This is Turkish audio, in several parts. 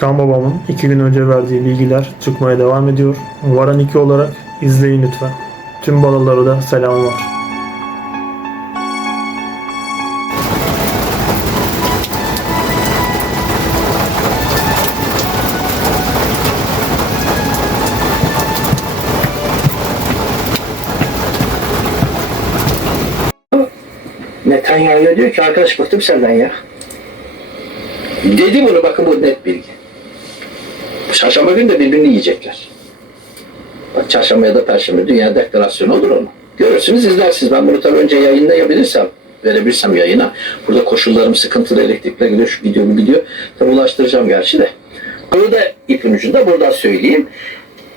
Kan babamın iki gün önce verdiği bilgiler çıkmaya devam ediyor. Varan 2 olarak izleyin lütfen. Tüm balalara da selam var. Netanyahu'ya diyor ki arkadaş bıktım senden ya. Dedi bunu bakın bu net bilgi. Çarşamba günü de birbirini yiyecekler. Bak çarşamba ya da perşembe dünya deklarasyonu olur onu. Görürsünüz izlersiniz. Ben bunu tabii önce yayınlayabilirsem, verebilirsem yayına. Burada koşullarım sıkıntılı elektrikle gidiyor, şu gidiyor, bu gidiyor. Tabii ulaştıracağım gerçi de. Bunu da ipin ucunda buradan söyleyeyim.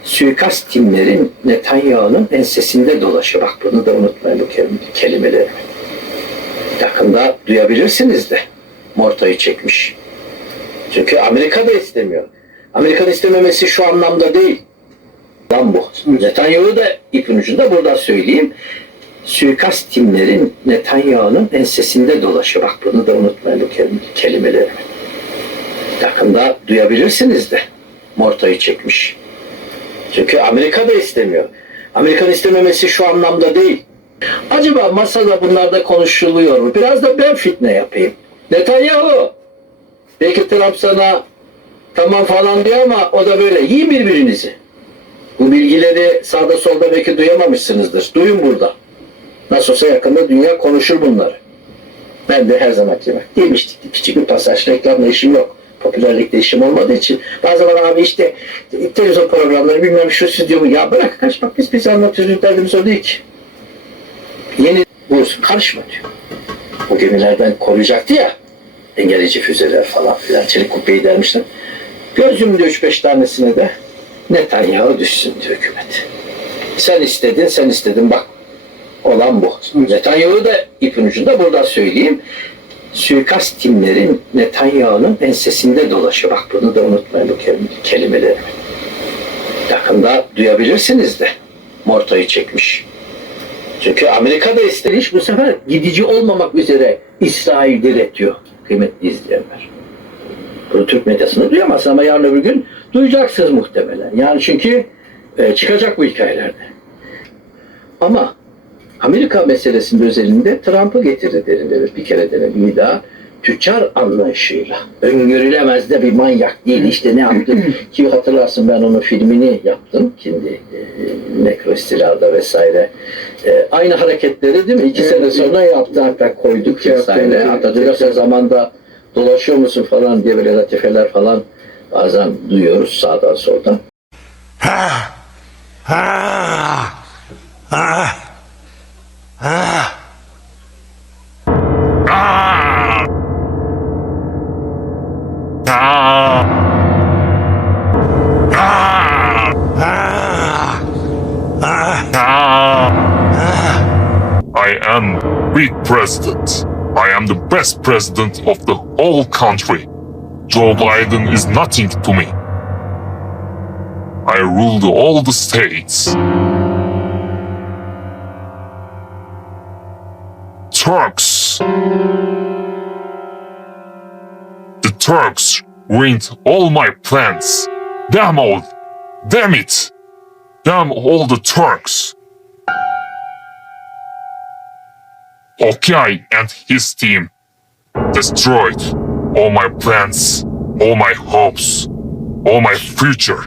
Suikast timlerin Netanyahu'nun ensesinde dolaşıyor. Bak bunu da unutmayın bu kelime- kelimeleri yakında duyabilirsiniz de Morta'yı çekmiş. Çünkü Amerika da istemiyor. Amerika'nın istememesi şu anlamda değil. Lan bu. Netanyahu da ipin ucunda buradan söyleyeyim. Suikast timlerin Netanyahu'nun ensesinde dolaşıyor. Bak bunu da unutmayın bu kelime- kelimeleri. Yakında duyabilirsiniz de Morta'yı çekmiş. Çünkü Amerika da istemiyor. Amerika'nın istememesi şu anlamda değil. Acaba masada bunlar da konuşuluyor mu? Biraz da ben fitne yapayım. Netanyahu, belki Trump sana tamam falan diyor ama o da böyle yiyin birbirinizi. Bu bilgileri sağda solda belki duyamamışsınızdır. Duyun burada. Nasıl olsa yakında dünya konuşur bunları. Ben de her zaman gibi demiştik. Küçük bir pasaj reklamla işim yok. Popülerlikte işim olmadığı için bazı zaman abi işte televizyon programları bilmem şu stüdyo mu ya bırak kaç bak biz biz anlatıyoruz derdimiz o değil ki. Yeni buyursun karışma diyor. O gemilerden koruyacaktı ya engelleyici füzeler falan filan çelik kubbeyi dermişler. Gözümde üç beş tanesine de Netanyahu düşsün diyor hükümet. Sen istedin sen istedin bak olan bu. Netanyahu da ipin ucunda buradan söyleyeyim. Suikast timlerin Netanyahu'nun ensesinde dolaşıyor. Bak bunu da unutmayın bu kelime- kelimeleri. Yakında duyabilirsiniz de Morta'yı çekmiş. Çünkü Amerika da istemiş bu sefer gidici olmamak üzere İsrail diretiyor kıymetli izleyenler. Türk medyasında duyamazsın ama yarın öbür gün duyacaksınız muhtemelen. Yani çünkü e, çıkacak bu hikayelerde. Ama Amerika meselesinde özelinde Trump'ı getirdi derinde bir kere denedim bir daha. Tüccar anlayışıyla. Öngörülemez de bir manyak değil işte ne yaptı ki hatırlarsın ben onun filmini yaptım. Kendi e, Nekro İstila'da vesaire. E, aynı hareketleri değil mi? İki sene sonra yaptı hatta koyduk vesaire. önce. hatırlıyorsan zamanda dolaşıyor musun falan diye böyle latifeler falan bazen duyuyoruz sağdan soldan Ha! Ha! Ha! Ha! I am weak president. I am the best president of the whole country. Joe Biden is nothing to me. I ruled all the states. Turks. The Turks ruined all my plans. Damn all. Damn it. Damn all the Turks. Okyay and his team destroyed all my plans, all my hopes, all my future.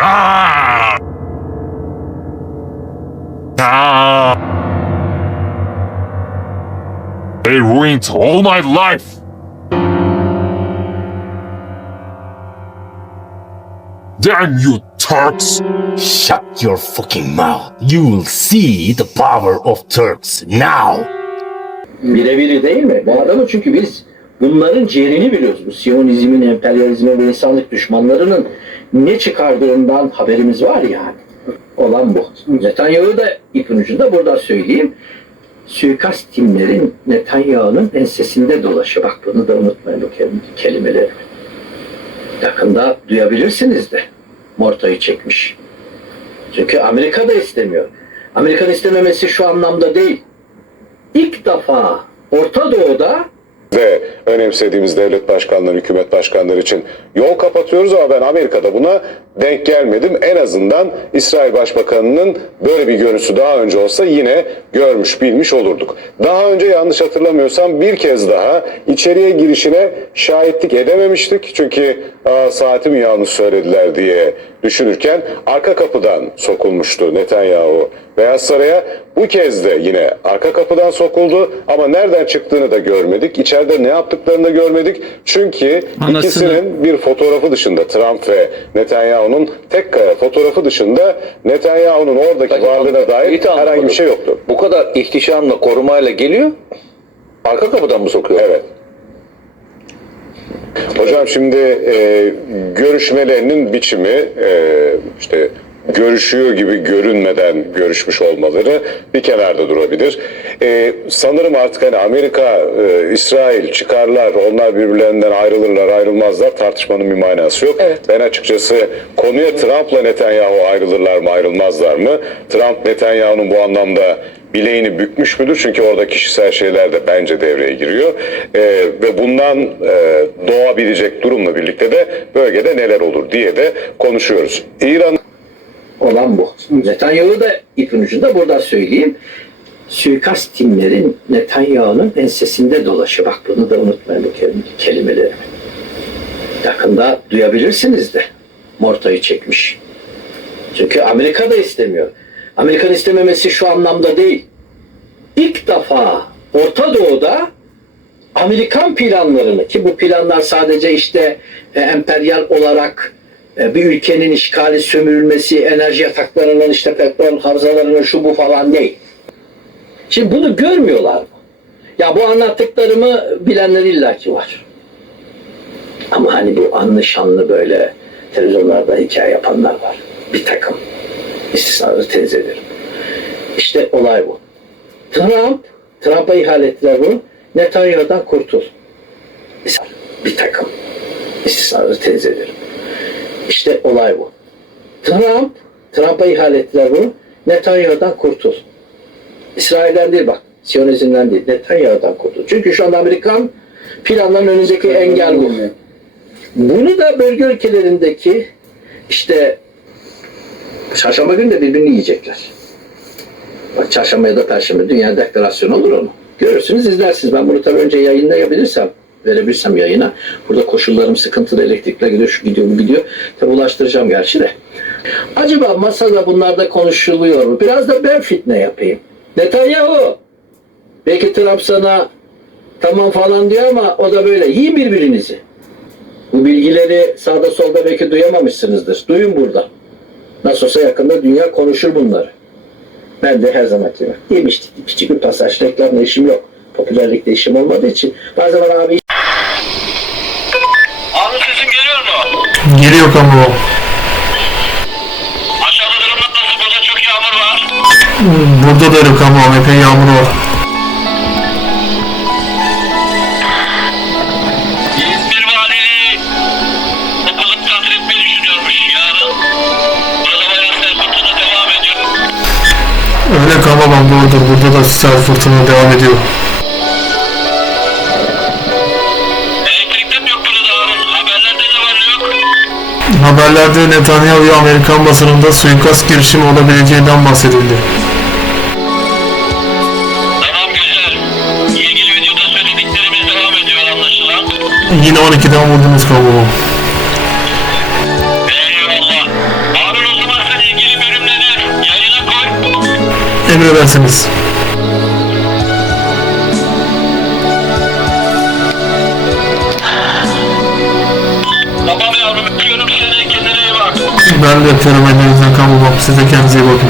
Ah! Ah! They ruined all my life. Damn you, Turks! Shut your fucking mouth. You will see the power of Turks now. Birebiri değil mi? Bu adamı çünkü biz bunların ciğerini biliyoruz. Bu Siyonizmin, emperyalizmin ve insanlık düşmanlarının ne çıkardığından haberimiz var yani. Olan bu. Netanyahu da ipin ucunda buradan söyleyeyim. Suikast timlerin Netanyahu'nun ensesinde dolaşıyor. Bak bunu da unutmayın bu kelime- kelimeleri. Yakında duyabilirsiniz de Morta'yı çekmiş. Çünkü Amerika da istemiyor. Amerika'nın istememesi şu anlamda değil ilk defa Orta Doğu'da de önemsediğimiz devlet başkanları, hükümet başkanları için yol kapatıyoruz ama ben Amerika'da buna denk gelmedim. En azından İsrail Başbakanı'nın böyle bir görüntüsü daha önce olsa yine görmüş, bilmiş olurduk. Daha önce yanlış hatırlamıyorsam bir kez daha içeriye girişine şahitlik edememiştik. Çünkü Aa, saatimi yanlış söylediler diye düşünürken arka kapıdan sokulmuştu Netanyahu Beyaz Saray'a. Bu kez de yine arka kapıdan sokuldu ama nereden çıktığını da görmedik. İçeride ne yaptıklarını da görmedik. Çünkü Anasını- ikisinin bir fotoğrafı dışında Trump ve Netanyahu'nun tek kare fotoğrafı dışında Netanyahu'nun oradaki varlığına dair herhangi bir şey yoktu. Bu kadar ihtişamla korumayla geliyor. Arka kapıdan mı sokuyor? Evet. Hocam şimdi e, görüşmelerinin biçimi e, işte görüşüyor gibi görünmeden görüşmüş olmaları bir kenarda durabilir. E, sanırım artık hani Amerika, e, İsrail çıkarlar, onlar birbirlerinden ayrılırlar, ayrılmazlar tartışmanın bir manası yok. Ben açıkçası konuya Trump'la Netanyahu ayrılırlar mı, ayrılmazlar mı? Trump Netanyahu'nun bu anlamda bileğini bükmüş müdür? Çünkü orada kişisel şeyler de bence devreye giriyor. Ee, ve bundan e, doğabilecek durumla birlikte de bölgede neler olur diye de konuşuyoruz. İran olan bu. Netanyahu da ipin ucunda burada söyleyeyim. Suikast timlerin Netanyahu'nun ensesinde dolaşıyor. Bak bunu da unutmayın bu kelime- kelimeleri. Yakında duyabilirsiniz de. Morta'yı çekmiş. Çünkü Amerika da istemiyor. Amerika'nın istememesi şu anlamda değil. İlk defa Orta Doğu'da Amerikan planlarını ki bu planlar sadece işte e, emperyal olarak bir ülkenin işgali, sömürülmesi, enerji yataklarının işte petrol havzalarının şu bu falan değil. Şimdi bunu görmüyorlar mı? Ya bu anlattıklarımı bilenler illaki var. Ama hani bu anlı şanlı böyle televizyonlarda hikaye yapanlar var. Bir takım. İstisnaları tenzih ederim. İşte olay bu. Trump, Trump'a ihale ettiler bunu. Netanyahu'dan kurtul. Bir takım. İstisnaları tenzih ederim. İşte olay bu. Trump, Trump'a ihale ettiler bunu. Netanyahu'dan kurtul. İsrail'den değil bak. Siyonizmden değil. Netanyahu'dan kurtul. Çünkü şu anda Amerikan planların önündeki engel bu. Bunu da bölge ülkelerindeki işte çarşamba günü de birbirini yiyecekler. Bak çarşamba ya da perşembe dünya deklarasyonu olur onu. Görürsünüz izlersiniz. Ben bunu tabii önce yayınlayabilirsem verebilirsem yayına. Burada koşullarım sıkıntılı elektrikler gidiyor, şu gidiyor, bu gidiyor. Tabii ulaştıracağım gerçi de. Acaba masada bunlarda konuşuluyor mu? Biraz da ben fitne yapayım. Netanyahu belki Trump sana tamam falan diyor ama o da böyle. Yiyin birbirinizi. Bu bilgileri sağda solda belki duyamamışsınızdır. Duyun burada. Nasıl olsa yakında dünya konuşur bunları. Ben de her zaman gibi. Yemiştik. Küçük bir pasaj reklamla işim yok. Popülerlikle işim olmadığı için bazen Abi sesim geliyor mu? Geliyor kamu. Aşağıda durumlar nasıl? Burada çok yağmur var. Burada da öyle kamu. Epey yağmur var. İzmir valiliği okuluk tatil etmeyi düşünüyormuş yarın. Burada bayağı sel fırtına devam ediyor. Öyle kamu ben doğrudur. Burada da sel fırtına devam ediyor. Haberlerde Netanyahu'ya Amerikan basınında suikast girişimi olabileceğinden bahsedildi. Tamam güzel. İlgili videoda söylediklerimiz Ben de öpüyorum ellerinizden kamu. Siz de kendinize iyi bakın.